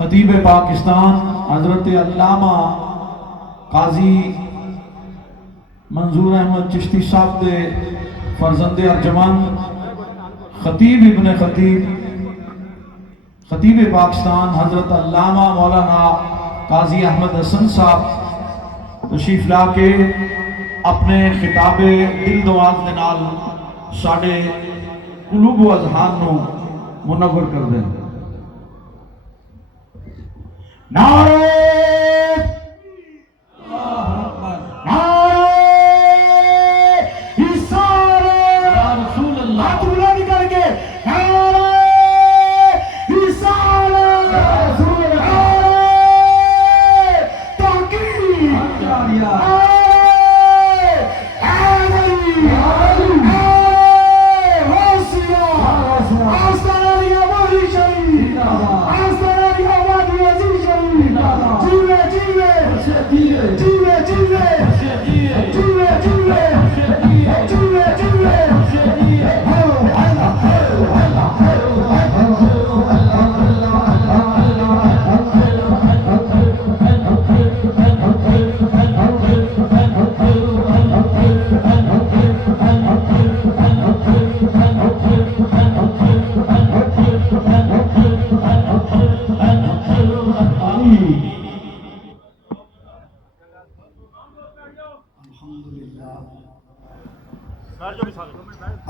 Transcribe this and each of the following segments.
خطیب پاکستان حضرت علامہ قاضی منظور احمد چشتی صاحب دے فرزند ارجمند خطیب ابن خطیب پاکستان حضرت علامہ مولانا قاضی احمد حسن صاحب تشریف لا کے اپنے خطاب دل دماغ دے نال ساڈے قلوب و اذہان نو منور کر دیں۔ نعرہ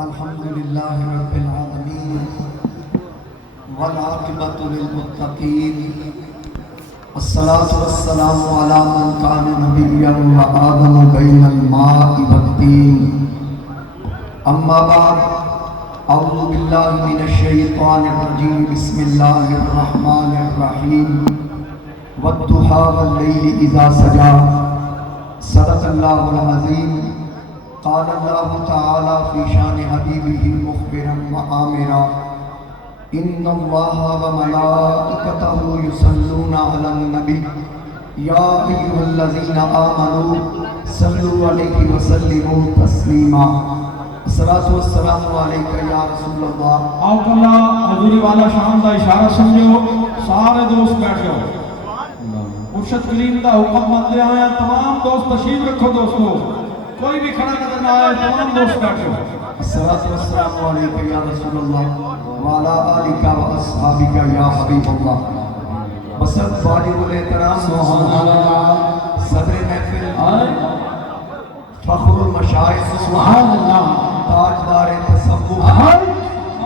الحمدللہ رب العالمین والعاقبۃ للمتقین والصلاة والسلام علی من کان نبیا وآدم بین الماء والطین اما بعد اعوذ باللہ من الشیطان الرجیم بسم اللہ الرحمن الرحیم والضحیٰ واللیل اذا سجا صدق اللہ العظیم۔ قال اللہ تعالی فی شان حبیبہ مخبرا وآمرا ان اللہ وملائکتہ یصلون علی النبی یا ایھا الذین آمنوا صلوا علیہ وسلموا تسلیما۔ الصلاۃ والسلام علیک یا رسول اللہ۔ آؤ کلا حضوری والا شان دا اشارہ سمجھو، سارے دوست بیٹھ جاؤ۔ مرشد کلیم دا حکم مندے آیا، تمام دوست تشریف رکھو دوستو، کوئی بھی کھڑا نظر نہ آئے، تمام دوست بیٹھو۔ الصلاۃ والسلام علیک یا رسول اللہ وعلی آلک واصحابک یا حبیب اللہ۔ بسط واجب الاحترام سبحان اللہ صدر محفل فخر المشائخ سبحان اللہ تاجدار تصوف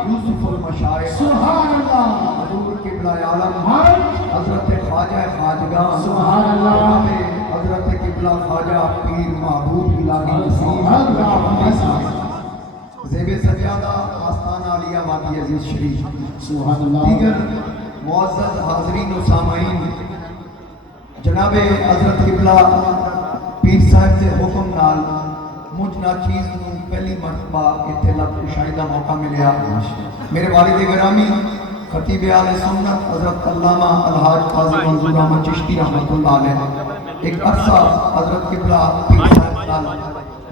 یوسف المشائخ سبحان اللہ حضور قبلہ عالم حضرت خواجہ خواجگاں سبحان اللہ حضرت قبلہ خواجہ پیر محبوب الہی زیب سجادہ آستانہ علیہ وادی عزیز شریف سبحان اللہ، دیگر معزز حاضرین و سامعین، جناب حضرت قبلہ پیر صاحب سے حکم نال مجھ ناچیز نو پہلی مرتبہ اتلاب شاہدہ موقع ملیا۔ میرے والد گرامی خطیب اہل سنت حضرت علامہ الحاج قاضی منظور احمد چشتی رحمۃ اللہ علیہ ایک عرصہ حضرت قبلہ پیر صاحب نال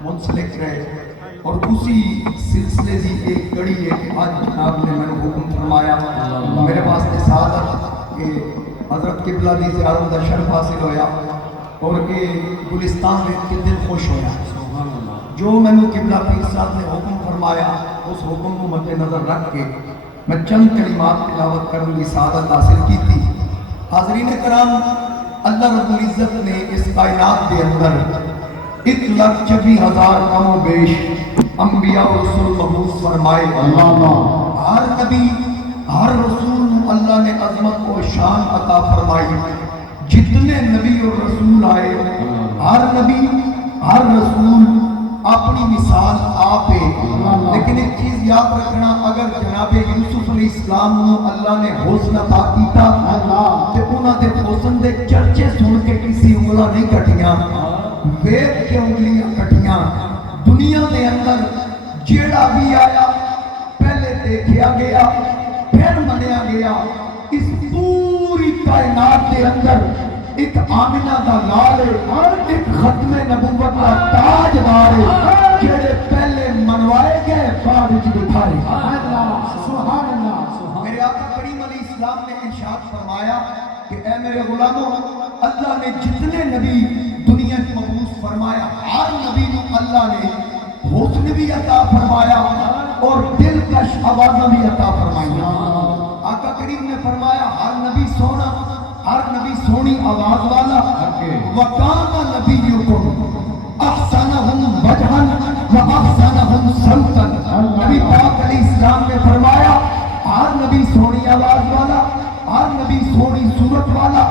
منسلک رہے، اور اسی سلسلے دی ایک گڑی ہے کہ آج جناب نے میں نے حکم فرمایا میرے واسطے سعادت کہ حضرت قبلہ دی زیارت دا شرف حاصل ہویا اور کہ گلستان میں کے دل خوش ہویا۔ جو میں نے قبلہ پیر صاحب نے حکم فرمایا اس حکم کو مد نظر رکھ کے میں چند کلمات تلاوت کرنے کی سعادت حاصل کی تھی۔ حاضرین کرام، اللہ رب العزت نے اس کائنات کے اندر 1,24,000 کم و بیش انبیاء و رسول مبعوث فرمائے۔ ہر نبی ہر رسول اللہ نے عظمت و شان عطا فرمائی۔ جتنے نبی اور رسول آئے، ہر نبی ہر رسول اپنی مثال آپ ہے، لیکن ایک چیز یاد رکھنا، اگر جناب یوسف علیہ السلام نو اللہ نے حسن عطا کیتا تے انہاں دے حسن دے چرچے سن کے کسی انگلاں نہیں کٹیاں، ویکھ کے انگلیاں کٹیاں۔ دنیا دے اندر جیڑا بھی آیا پہلے دیکھیا گیا پھر منیا گیا۔ اس پوری کائنات کے اندر ایک آمنہ دا لال ہے، ایک ختم نبوت کا تاجدار ہے، جڑے پہلے منوائے گئے بعد وچ بٹھائے۔ سبحان اللہ۔ میرے آقا کریم علیہ السلام نے ارشاد فرمایا کہ اے میرے غلاموں اللہ نے جتنے نبی دنیا کی مبعوث فرمایا ہر نبی کو اللہ نے حسن بھی عطا فرمایا اور دلکش آوازاں بھی عطا فرمایا. آقا کریم نے فرمایا ہر نبی سونا ہر نبی سونی آواز والا وَقَانَ نَبِيُّكُمْ أَحْسَنَهُمْ وَجْهًا وَأَحْسَنَهُمْ صَوْتًا. نبی پاک علیہ السلام نے فرمایا ہر نبی سونی آواز والا ہر نبی سونی صورت والا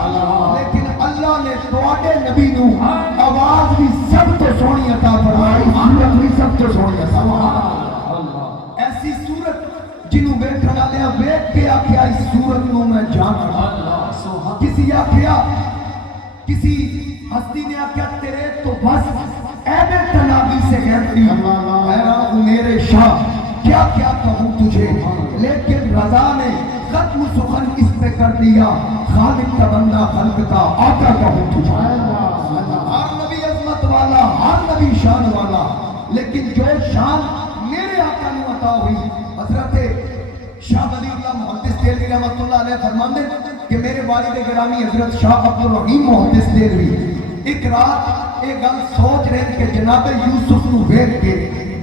لیکن اللہ نے تواڈے نبی نو آواز بھی سب تو سونی عطا فرمائی صورت بھی سب تو سونی عطا فرمائی. ایسی صورت جنوں بیٹھن والے ویکھ کے آکھیا اس صورت نو میں جاننا. کسی آکھیا کسی ہستی نے آکھیا تیرے تو بس ایبے تنابی سے کہتی حیران میرے شاہ کیا کیا کہوں تجھے لیکن رضا نے ختم سخن اس پہ کر دیا خالق کا بندہ خلق کا آقا کہوں تجھے. ہر نبی عظمت والا ہر نبی شان والا لیکن جو شان میرے آقا نے عطا ہوئی. حضرت شاہ ولی اللہ محدث دہلوی رحمۃ اللہ علیہ فرماندے کہ میرے والد گرامی حضرت شاہ عبد الرحیم محدث دہلوی ایک رات ایک گل سوچ رہے کہ جناب یوسف نو ویکھ کے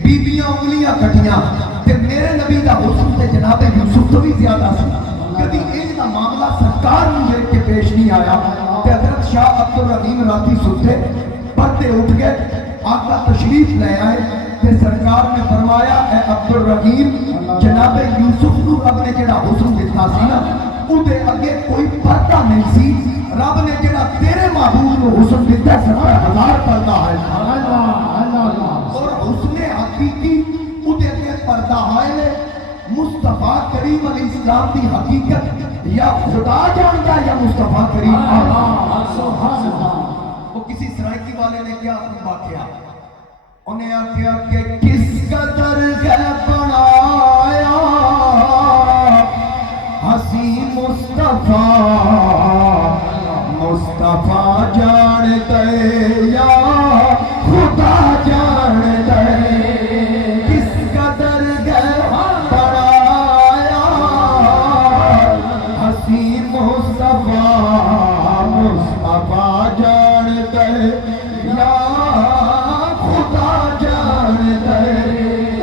بیبیاں انگلیاں کٹیاں تے میرے نبی دا حسن تے جناب یوسف تو بھی زیادہ سی. کبھی ان دا معاملہ سرکار نو ویکھ کے پیش نہیں آیا تے حضرت شاہ عبد الرحیم راتی ستے پردے اٹھ گئے آقا تشریف لے آئے تے سرکار نے فرمایا اے عبد الرحیم جناب یوسف نو رب نے جڑا حسن دیتا سی نا اودے اگے کوئی پردہ نہیں سی. رب نے جڑا تیرے محبوب نو حسن دیتا 70,000 پردہ ہے اور حسن حقیقی اودے اگے پردہ ہے. مصطفیٰ کریم علیہ السلام دی حقیقت یا خدا جانتا یا مصطفیٰ کریم سبحان اللہ. وہ کسی سرائکی والے نے کیا خطبہ کیا انہیں آکھیا کہ کس قدر ہے بنایا حسین مصطفیٰ مصطفیٰ جان دے یا خدا جان دے کس قدر ہے بنایا حسین مصطفیٰ مصطفیٰ جان دے یا خدا جان دے.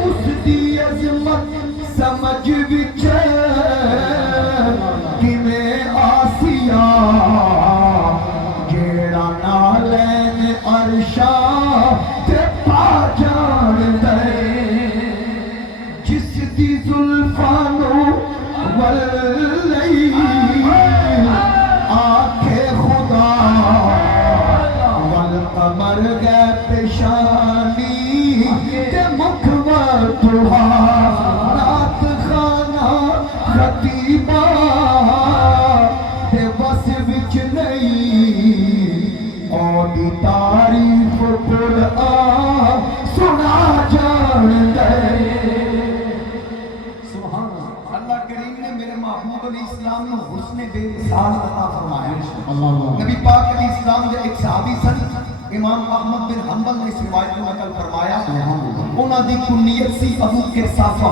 اس دی عظمت سمجھ وچ کیویں آسیا جیڑا نالین عرشا تے پا جان دے جس دی زلفاں نو ولی آنکھے خدا والقمر گئے پیشانی تے مکھور توہا رات خانہ خطیبہ تے بس وچ نہیں اوڈی تعریف پل آ سنا جان دے. سبحان اللہ کریم نے میرے محبوب علیہ السلام نے حسن بے مثال عطا فرمایا. نبی پاک علیہ السلام کے ایک صحابی سن امام احمد بن حنبل نے اس روایت کو نقل فرمایا انہاں دی کنیت سی ابو قرصافہ.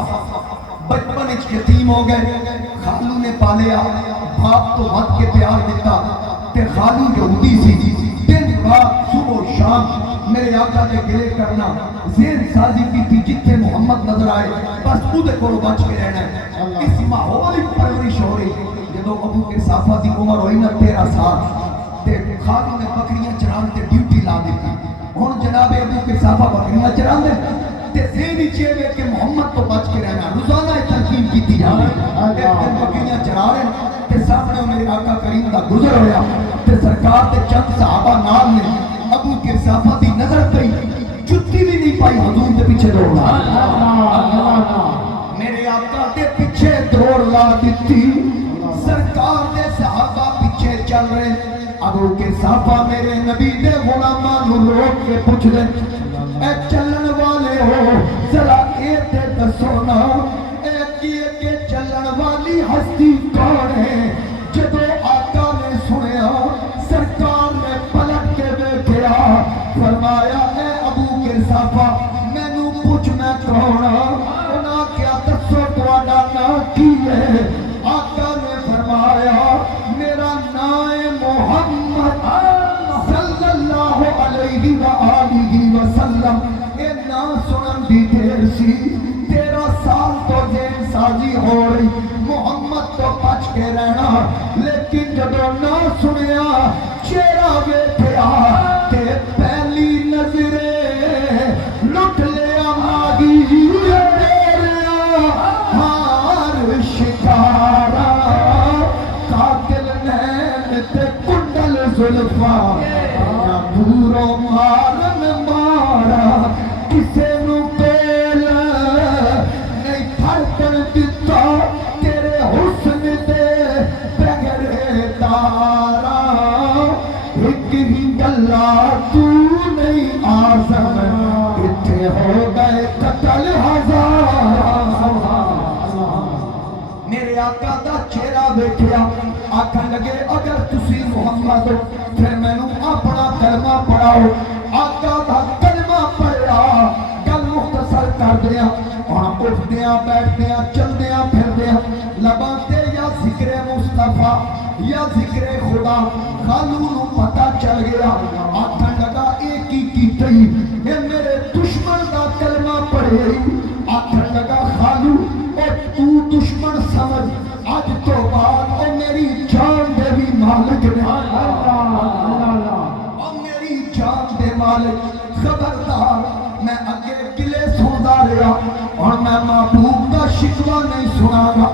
بچپن وچ یتیم ہو گئے خالو نے پالیا باپ تو ود کے پیار دیتا تے خالو یہودی سی. دن رات صبح شام میرے آقا دے گلے کرنا ذہن سازی کی تھی جتنے محمد نظر آئے بس اودے کولوں بچ کے رہنا ہے. اس ماحول وچ پرورش ہو رہی جدوں ابو قرصافہ دی عمر ہوئی نا 13 سال تے خالو نے بکریاں چران تے ڈیوٹی لا دیتی. ہن جناب ابو قرصافہ بکریاں چران دے تے ذہن چیوے کہ محمد تو بچ کے رہنا روزانہ تلقین کیتی جاوے. بکریاں چرا رہے تے سامنے میرے آقا کریم دا گزر ہویا تے سرکار تے چند صحابہ نال نے ابو قرصافہ دی نظر پئی جُتی بھی نہیں پائی حضور دے پیچھے دوڑ میرے آقا دے پیچھے دوڑ لا دیتی. سرکار دے صحابہ پیچھے چل رہے ابو قرصافہ میرے نبی دے غلاماں نو روک کے پوچھ لے اے چلن والے ہو ذرا اے تے دسو نا اے کہ چلن والی ہستی کون ہے. جدو آقا نے سنیا سرکار نے پلٹ کے دیکھا فرمایا اے ابو قرصافہ مینوں پوچھ میں کون انہاں کیا دسو تہاڈا نام کی ہے. آقا نے فرمایا میرا نام محمد صلی اللہ علیہ وآلہ وسلم اے نا سنن دی دیر سی 13 سال تو ذہن سازی ہو رہی محمد تو بچ کے رہنا لیکن جدو نہ سنیا چہرہ ویکھیا تے پہلی نظرے لٹ لیا ماگی تیرا ہار شکارا قاتل نین تے کنڈل زلفا دوروں مارن مارا کسے نو پیل نہیں پھڑکن دیتا تیرے حسن دے بغیر دارا ایک ہی گلا تو نہیں آزم اتھے ہو گئے قتل ہزار میرے آقا دا چہرہ دیکھیا آکھن لگے اگر تسی محمد ہو پھر میں نو اپنا کلمہ پڑھاؤ آقا دا کلمہ پڑھا گل مختصر کر دیا اور اٹھ دیا بیٹھ دیا چل دیا پھر دیا لباتے یا ذکر مصطفیٰ یا ذکر خدا خالو نو پتہ چل گیا آکھن لگا ایک ہی کیتے ہی اے میرے دشمن دا کلمہ پڑھے آکھن لگا خالو اے تو دشمن سمجھ آج تو بعد او میری جان دے بھی مالک نے او میری جان دے مالک خبردار میں اگے قلعے سندا رہا اور میں محبوب کا شکوہ نہیں سنا گا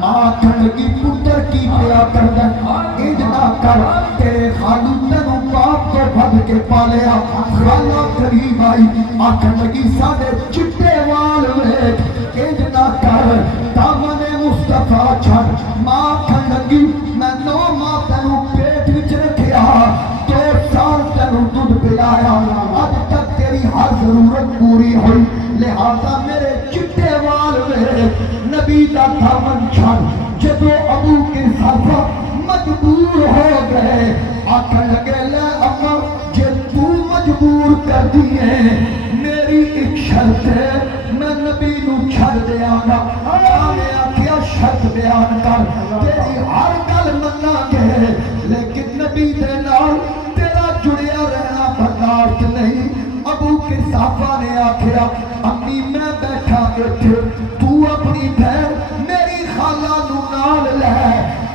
ماں کھنڈگی پتر کی پیا کر دے انج نہ کر تیرے خالو تینو باپ تو بھد کے پالیا خالہ قریب آئی آکھن لگی ساڈے چٹے وال ویکھ انج نہ کر دامن مصطفیٰ چھڑ ماں کھن لگی میں 9 ماہ تینو پیٹ وچ رکھیا 2 سال تینو دودھ پلایا اج تک تیری ہر ضرورت پوری ہوئی لہذا میرے چٹے وال ویکھ نبی دا دامن چھڑ جدو ابو کے صحابہ مجبور ہو گئے آکھن لگے لے اما جے تو مجبور کر دیے میری ایک شرط ہے میں نبی نو چھڑ دیا گا آنے آکھیا شرط بیان کر تیری ہر گل منا گے لیکن نبی دے نال تیرا جڑیا رہنا برداشت نہیں ابو کے صحابہ نے آکھیا امی میں بیٹھا ایتھے تو اپنی بہن میری خالہ نو نال لے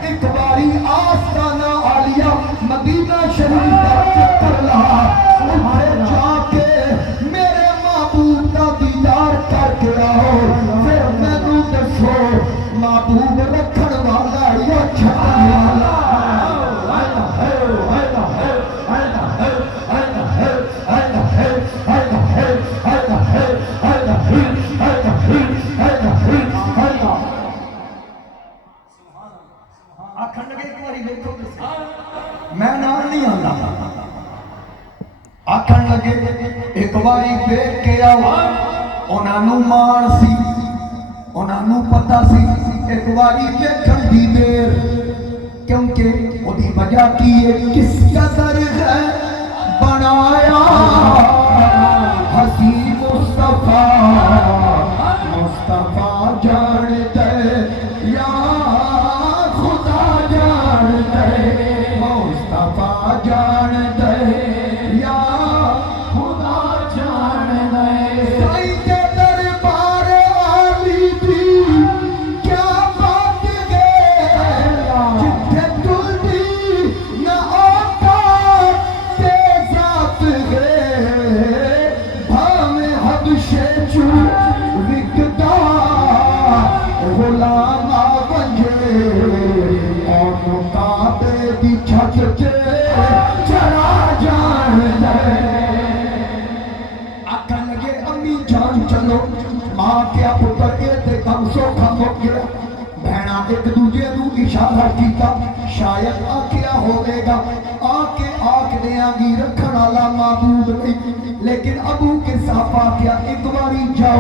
ایک باری آستانہ عالیہ مدینہ شریف دا چکر لا اتھے جا کے میرے محبوب دا دیدار کر کے آؤ پھر مینوں دسو محبوب رکھن والا یا چھڈن والا میں نال نہیں آندا آکھن لگے ایک باری دیکھ کے آؤ انہاں نو مان سی انہاں نو پتہ سی ایک باری دیکھن دی دیر کیونکہ وہ دی وجہ کی ہے کس قدر ہے بنایا حسی مصطفیٰ مصطفیٰ جان دے یا خدا جان دے مصطفیٰ جان دے یا خدا جان دے سعید دربار عالی دی کیا بات گئے جتھے تلدی نہ آتا تے ذات گئے بھامے حبشے چو وکدا غلام بنجے اور مقابے دی چھت تے چڑھا جان دے آکھن لگے امی جان چلو ماں کیا پتر کے تے کم سوکھا مک گیا بہنا ایک دوجے نو اشارہ کیتا شاید آکیا ہوئے گا آکے آکھ دیا گی رکھن والا معبود نہیں لیکن ابو کے صحابہ کیا ایک باری جاؤ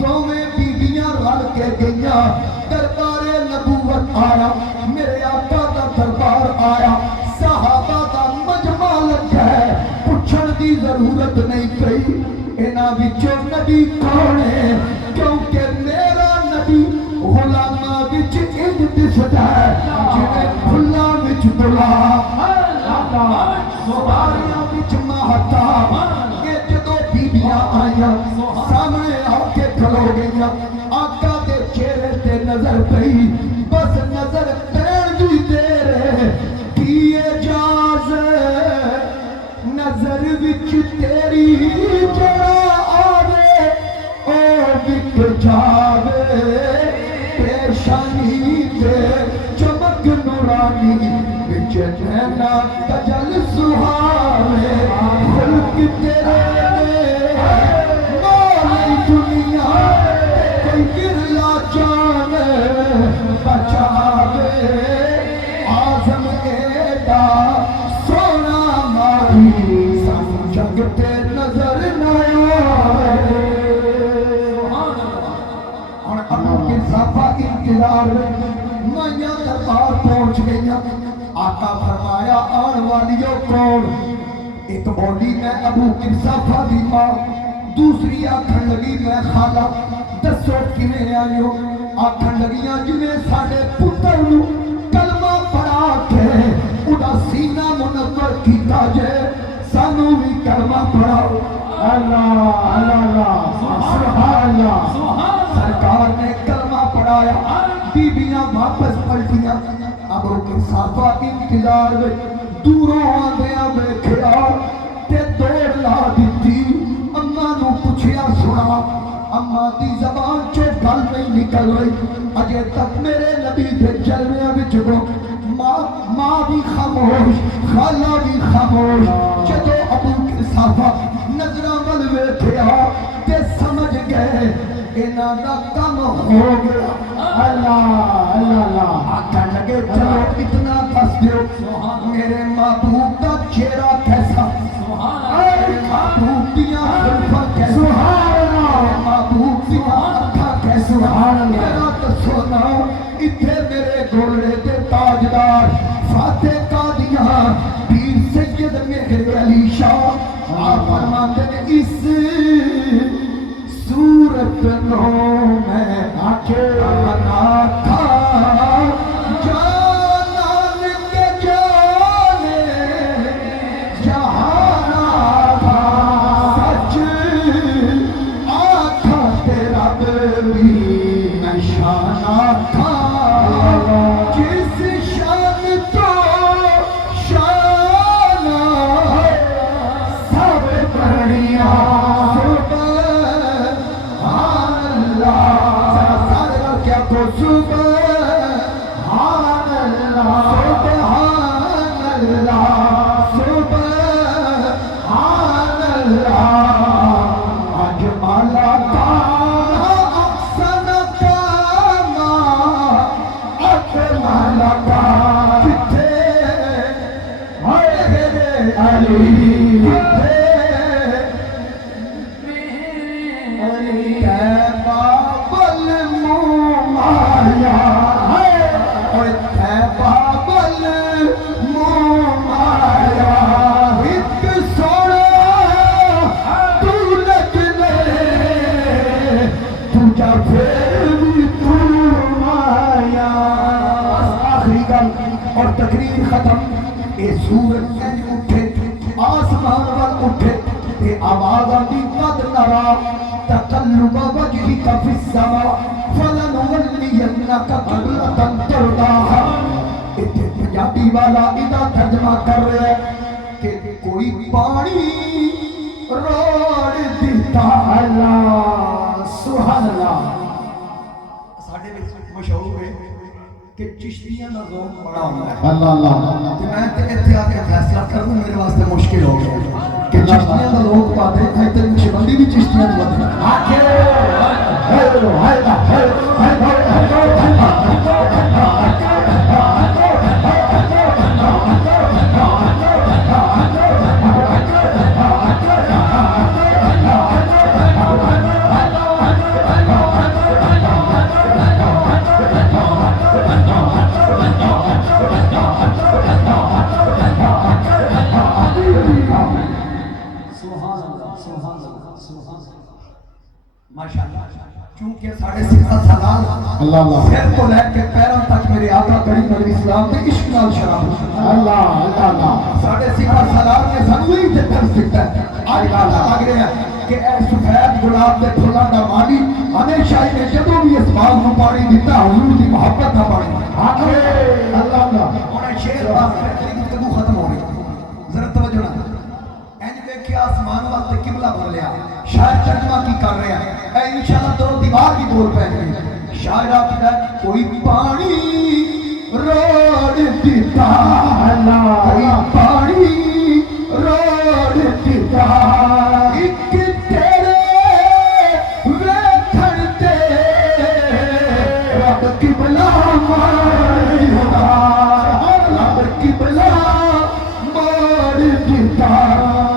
دوویں بیویاں رل کے گئیاں دربار نبوت آیا میرے آقا دا دربار آیا صحابہ دا مجمع لگا ہے پوچھن دی ضرورت نہیں پئی انہاں وچوں نبی کون ہے کیونکہ میرا نبی غلاماں وچ انج دسدا ہے جویں پھلاں وچ گلاب سواریاں وچ مہتا کہ جدو بیبیاں آئیاں سامنے آ کے کھلو گئیاں آقا دے چہرے تے نظر پئی بس نظر پین دی دیر کی اجازت نظر وچ تیری جڑا آوے او وک جاوے پیشانی تے چمک نورانی وچ نینا کجل سہاوے خلق تیرے مالی دنیا کوئی گرلا جان بچاوے آزم ایڈا سونا ماری سن جگ تے نظر نہ آوے اور ابو کے صحابہ انتظار میاں دربار پہنچ گئیاں آقا فرمایا آن والیوں کون ایک بولی میں ابو کے صحابہ دی ماں دوسری آکھن لگی میں خالہ دسو کنے آئیو آکھن لگیاں جنہیں ساڑھے پتر نو کلمہ پڑھا کے ادا سینہ منور کیتا جے سانو بھی کلمہ پڑھاؤ اللہ اللہ سبحان اللہ سرکار نے کلمہ پڑھایا بیبیاں واپس پلٹیاں ابو کے صحابہ انتظار میں دوروں آندیاں بیٹھیا تے دوڑ لا دیتی اماں نو پوچھیا سنا اماں دی زبان چو گل نہیں نکل رہی اجے تک میرے نبی دے جلویاں وچ ماں بھی خاموش خالہ بھی خاموش جدو ابو کے صحابہ نظراں ول ویکھیا تے سمجھ گئے انہاں دا کم ہو گیا اللہ اللہ آقا لگے چلو اتنا پس دیو میرے محبوب کا چہرہ کیسا محبوب دیاں زلفاں کیسا محبوب دیاں اکھاں کیسا میرا دسونا اتھے میرے گھوڑے دے تاجدار فاتح قادیاں پیر سید مہر علی شاہ آپ فرماتے ہیں اس صورت نو میں آکے بنا تھا جانان کے جانے جہانا تھا سچ آتھا تیرا بھی نشانہ تھا جس شان تو شانہ سب بڑھیاں اور تقریر ختم اے سورج سنج اٹھے آسمان وال اٹھے تے آواز آتی قد نرا تقلب وجهك في السماء فلنولينك قبلة ترضاها اتنے پنجابی والا ادا ترجمہ کر رہا ہے کہ کوئی پانی روڑ دیتا اللہ سبحان اللہ ساڑھے مشہور ہے کہ چشتیاں کا ذوق بڑا ہوتا ہے اللہ اللہ تو میں اتنے آ کے فیصلہ کروں میرے واسطے مشکل ہو گیا کہ چشتیاں کا ذوق پاتے ہیں اتنے نقشبندی بھی چشتیاں کی بات چونکہ ساڑھے 17 سال سر تو لے کے پیروں تک میرے آقا کریم علیہ السلام نے عشق نال شراب اللہ اللہ ساڑھے سپاہ سالار نے سانو ہی تے درس دیتا ہے اج کل لگ رہا ہے کہ اے سفید گلاب دے پھلاں دا مالی ہمیشہ ہی جدوں بھی اس باغ نوں پانی دیتا حضور دی محبت دا پانی اللہ اللہ ہن شیر پاک کری گفتگو ختم ہو گئی ذرا توجہ نہ انج ویکھیا آسمان وال تے قبلہ بن لیا شاعر ترجمہ کی کر رہا ہے اے انشاءاللہ تو دیوار کی بول پے گی شاعر آکھدا کوئی پانی روڑ دیتا کوئی پانی روڑ دیتا ایک تیرے ویکھن تے رب قبلہ ماردا رب قبلہ مار دیتا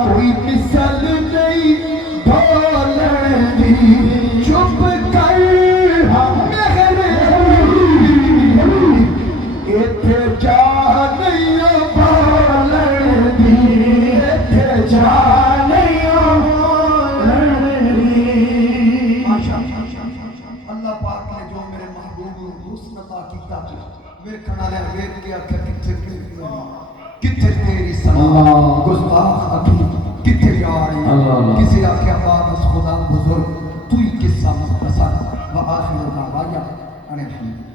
کوئی مثل نہیں بولن دی چپ کر ایتھے جا نہیں بولن دی ایتھے جا نہیں بولن دی اللہ پاک نے جو میرے محبوب کو حسن عطا کیتا ویکھن والے ویکھ کے آکھیا کتھے تیری سنا گستاخ اکھی کتھے یاری کسی آکھیا بات اس خدا بزرگ تو ہی قصہ مختصر وآخر دعوانا ان الحمد